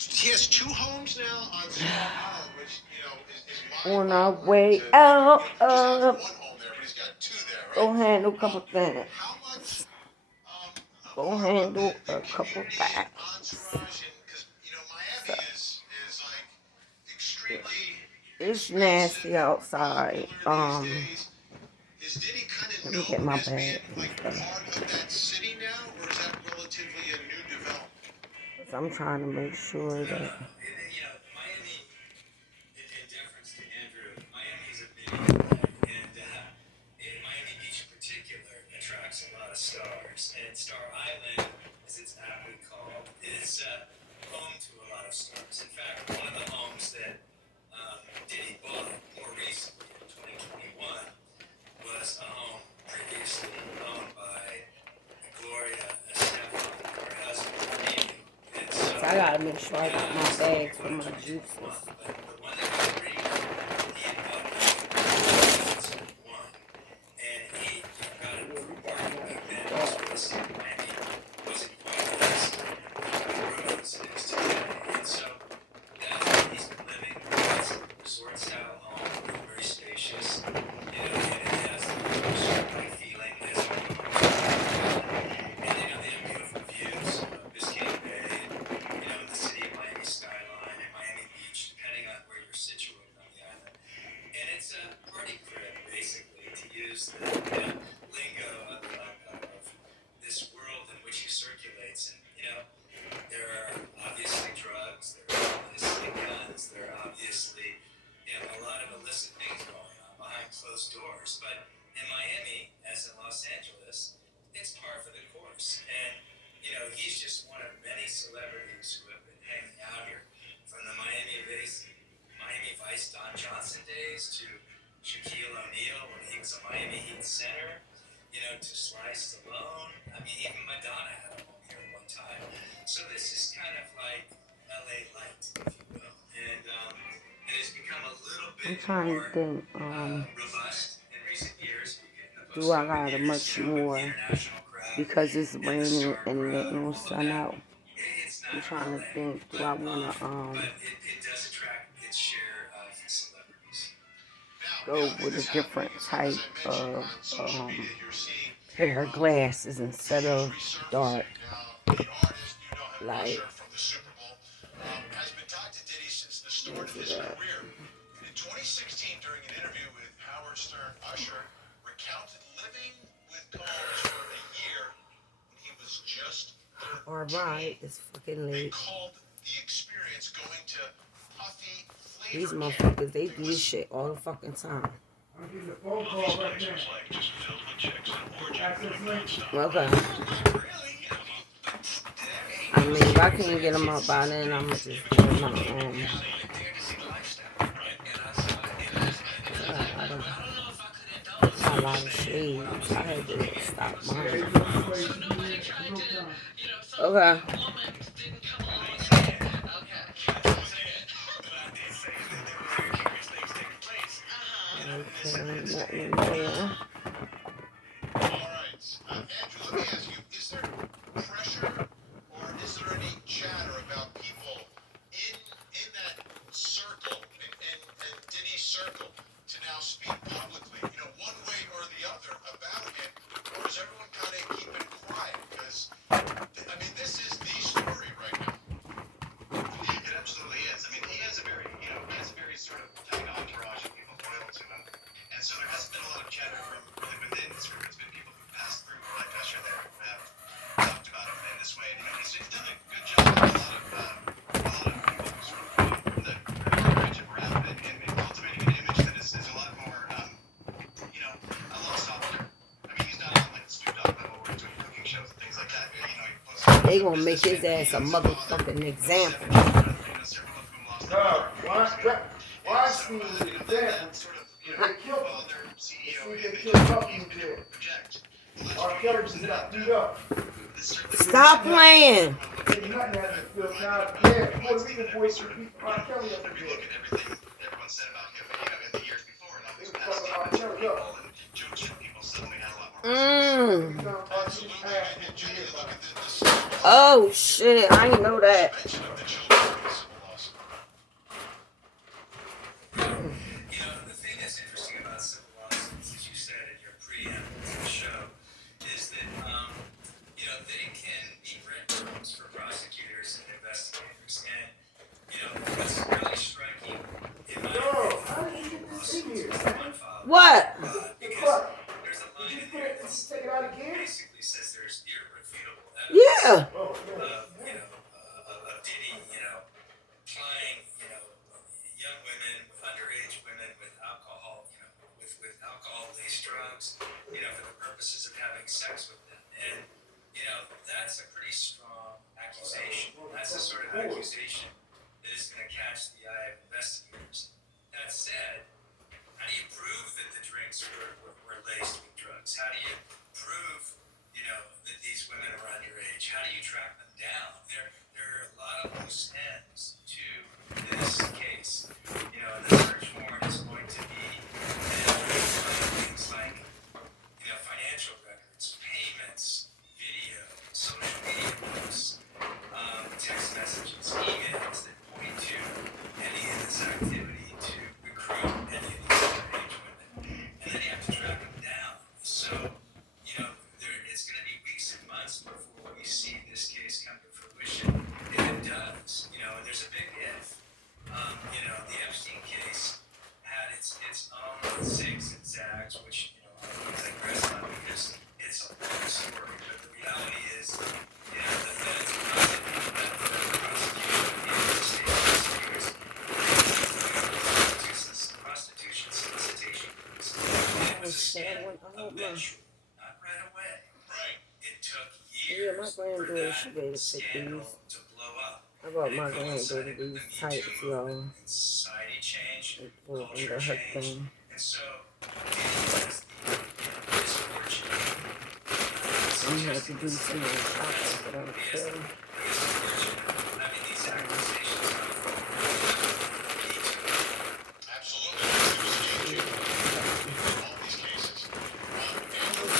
He has two homes now on Staten Island, which is On our way out just have of. one home there, but he's got two there, Go right? handle a couple things. How much Go more handle of a the couple community things. entourage, because So, Miami is like yeah. extremely It's expensive nasty and outside. popular these days. Is Diddy kind of Let me get known my as being bag and like stuff. part of that city now, or is that relatively a new development? So I'm trying to make sure that. Miami, in deference to Andrew, Miami is a big and Miami Beach in particular attracts a lot of stars. And Star Island, as it's aptly called, is home to a lot of stars. In fact, one of the homes that Diddy bought more recently in 2021 was a home previously owned by Gloria Estefan, her husband, Amy. And so I gotta make sure I got my bags for my juices. but the one that got read, he had bought in 2001, and he got it for bargain back then. This was Miami wasn't quite as rural as it is today, and so that's where he's been living. It's a resort style home, very spacious, and it has the most feeling as well. And they have beautiful views of Biscayne Bay, the city of Miami skyline and Miami Beach, depending on where you're situated on the island. And it's a party crib, basically, to use the lingo of this world in which he circulates. And there are obviously drugs, there are obviously guns, there are obviously a lot of illicit things going on behind closed doors. But in Miami, as in Los Angeles, it's par for the course. And he's just one of many celebrities who have been hanging out here, from the Miami Vice Don Johnson days to Shaquille O'Neal when he was a Miami Heat center, to Sly Stallone. I mean, even Madonna had a home here at one time. So this is kind of like LA light, if you will. And it has become a little bit I'm trying more to think. robust in recent years. Do I got much more? Because it's raining and there ain't no sun out. I'm trying to think. Do I want to it does attract its share of celebrities. go with a different type of pair of glasses instead of dark light? Has been tied to Diddy since the start of his career. In 2016, during an interview with Howard Stern, Usher recounted living with Combs for a year when he was just 13. Alright, it's fucking late. Called the experience going to Puffy Flavor. These motherfuckers, they do this shit all the fucking time. I'm getting a phone call right now. Okay. I mean, if I can't get them up by then, I'm just get them out. A lot of shades. I had to stop mine. Okay. Nothing in there. Alright, Andrew, let me ask you, is there pressure or is there any chatter about people in that circle, and Diddy's circle, to now speak publicly, one way or the other about him, or is everyone kind of keeping quiet? Because, I mean, this is the story right now. It absolutely is. I mean, he has a very sort of tight entourage of people loyal to him. And so there hasn't been a lot of chatter from really within his group. It's been people who passed through, like Usher there, who have talked about him in this way. And he's done a good job with a lot of people who sort of come up from the range of rap and cultivating an image that is a lot more, a lot softer. I mean, he's not on like the Snoop Dogg level where he's doing cooking shows and things like that. They gonna make his ass a motherfucking example. No, why school is an example? They killed him. They killed Puffy there. R. Kelly just got beat up. Stop playing. Ain't nothing happened to Phil Collins. Yeah, Puerto Rican boys beat R. Kelly up there. Look at everything everyone said about him, in the years before, and all They these were past fucking R. Kelly up. and jokes from people suddenly had a lot more. Oh shit, I didn't know that. drugs. And, what's really striking, in my Yo, opinion, how did you get this in here, man? What? The because car. there's a line Did you in put there it, that's take it out again? basically says there's irrefutable evidence Yeah. Oh, of Diddy, plying, young women, underage women with alcohol, with alcohol-laced drugs, for the purposes of having sex with them. And, that's a pretty strong accusation. That's the sort of accusation that is going to catch the eye of investigators. That said, how do you prove that the drinks were laced with drugs? How do you prove, that these women were underage? How do you track them down? There are a lot of loose ends to this case. And the search warrant is going to be things like, financial records, payments, video, social media posts, text messages, emails that point to any of this activity to recruit any of these underage women. And then you have to track them down. So, it's going to be weeks and months before we see this case come to fruition. If it does, and there's a big if. The Epstein case had its own zigs and zags, which, I digress on because it's a long story. But the reality is, the feds prostitution solicitation groups. It was a scandal, eventually, not right away. Right. It took Yeah, my years for granddaughter, she that babysitted scandal these. to blow up. I bought And my it granddaughter coincided with these the Me tights, Too y'all. movement and society change, They put culture under her change. thing. And so, it was the misfortune. I'm gonna have to do some more shopping for them too.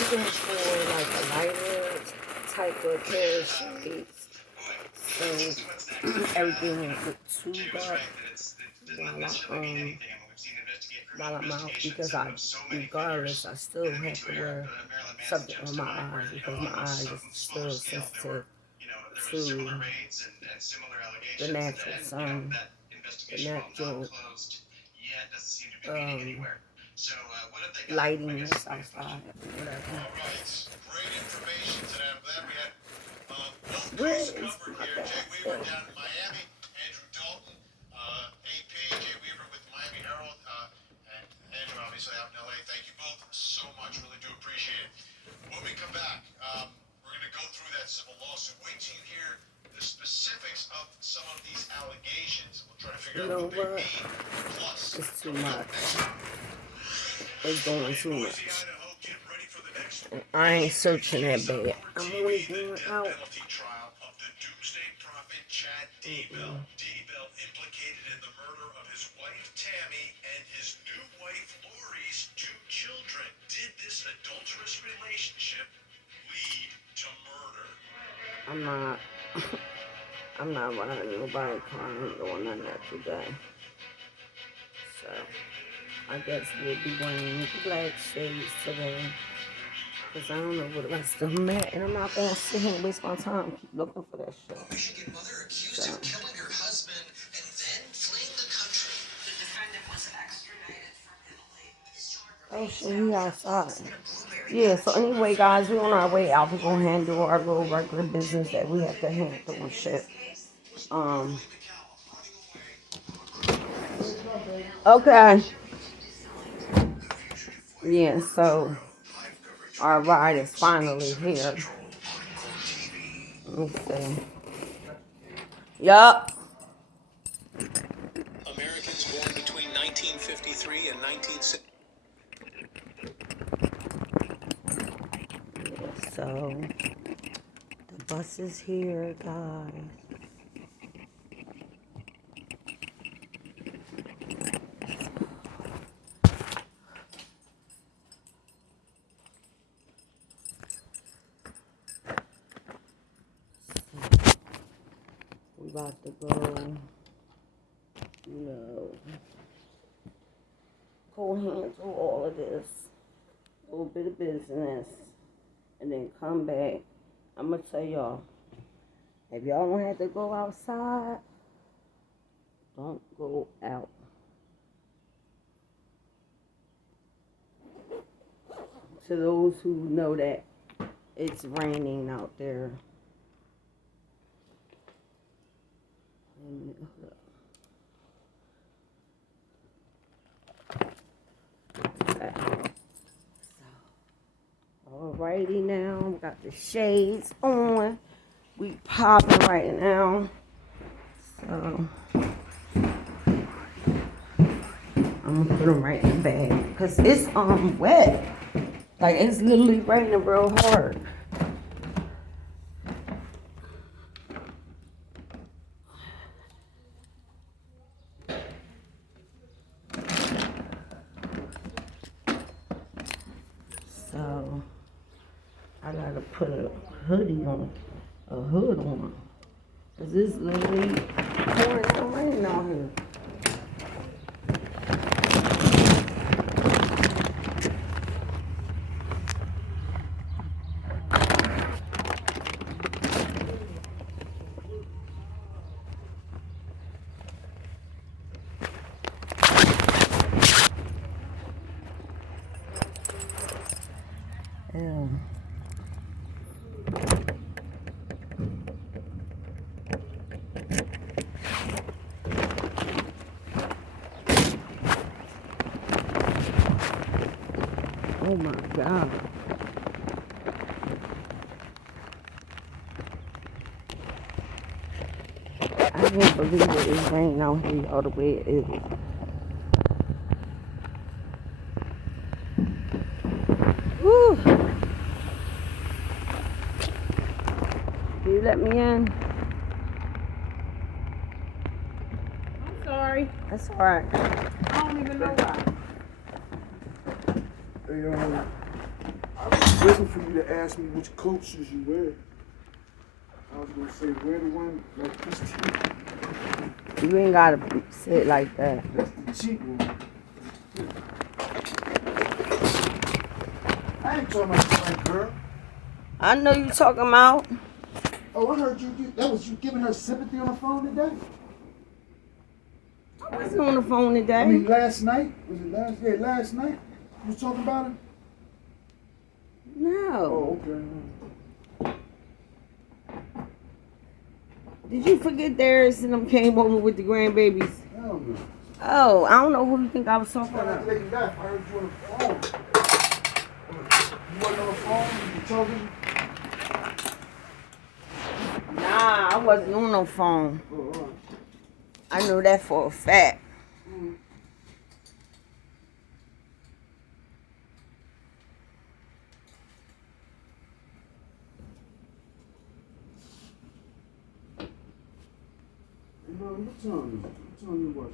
Looking for like a lighter type of pair of shades, so everything won't look too dark while I'm out, because regardless, I still have to wear something on my eyes because my eyes are still sensitive to the natural sun, the natural lighting that's outside, whatever. Great information today. I'm glad we had both Where coasts is covered my here. Jay Weaver bag? down in Miami, Andrew Dalton, AP, Jay Weaver with Miami Herald, and Andrew obviously out in LA. Thank you both so much. Really do appreciate it. When we come back, we're going to go through that civil lawsuit. Wait till you hear the specifics of some of these allegations, and we'll try to figure out what they mean. Plus, It's too much. It's doing too much. I ain't searching that bad. I'm only going out. Trial of the Doomsday Prophet Chad Daybell. Daybell implicated in the murder of his wife Tammy and his new wife Lori's 2 children. Did this adulterous relationship lead to murder? I'm not running nobody crying doing none of that today. So I guess we'll be wearing black shades today, because I don't know what the rest of them at, and I'm not going to sit here and waste my time keep looking for that shit. A Michigan mother accused of killing her husband and then fleeing the country. The defendant was extradited from Italy. Oh shit, he outside. Yeah, so anyway, guys, we're on our way out. We're going to handle our little regular business that we have to handle and shit. Okay. Yeah, so our ride is finally here. Let me see. Yup. Americans born between 1953 and 1960. So the bus is here, guys. We about to go, go handle all of this, little bit of business, and then come back. I'm gonna tell y'all, if y'all don't have to go outside, Don't go out. To those who know that it's raining out there. Alrighty now, got the shades on. We popping right now. So I'm gonna put them right in the bag because it's wet. Like it's literally raining real hard. So I gotta put a hoodie on, a hood on, cause it's literally pouring down rain out here. Yeah. Oh my God. I can't believe it is raining out here all the way it is. Woo. Can you let me in? I'm sorry. That's alright. I don't even know why. Hey, I was waiting for you to ask me which coat shoes you wear. I was gonna say, wear the one like this cheap. You ain't gotta say it like that. That's the cheap one. I ain't talking about the white girl. I know you talking about. Oh, I heard that was you giving her sympathy on the phone today? I wasn't on the phone I today. mean, last night? Was it last? Yeah, last night? You was talking about it? No. Oh, okay. Did you forget Darius and them came over with the grandbabies? Hell no. Oh, I don't know who you think I was talking I about. heard you on the phone. You wasn't on the phone? You were talking? Nah, I wasn't on no phone. Oh, all right. I know that for a fact. What time is it? What time you watch?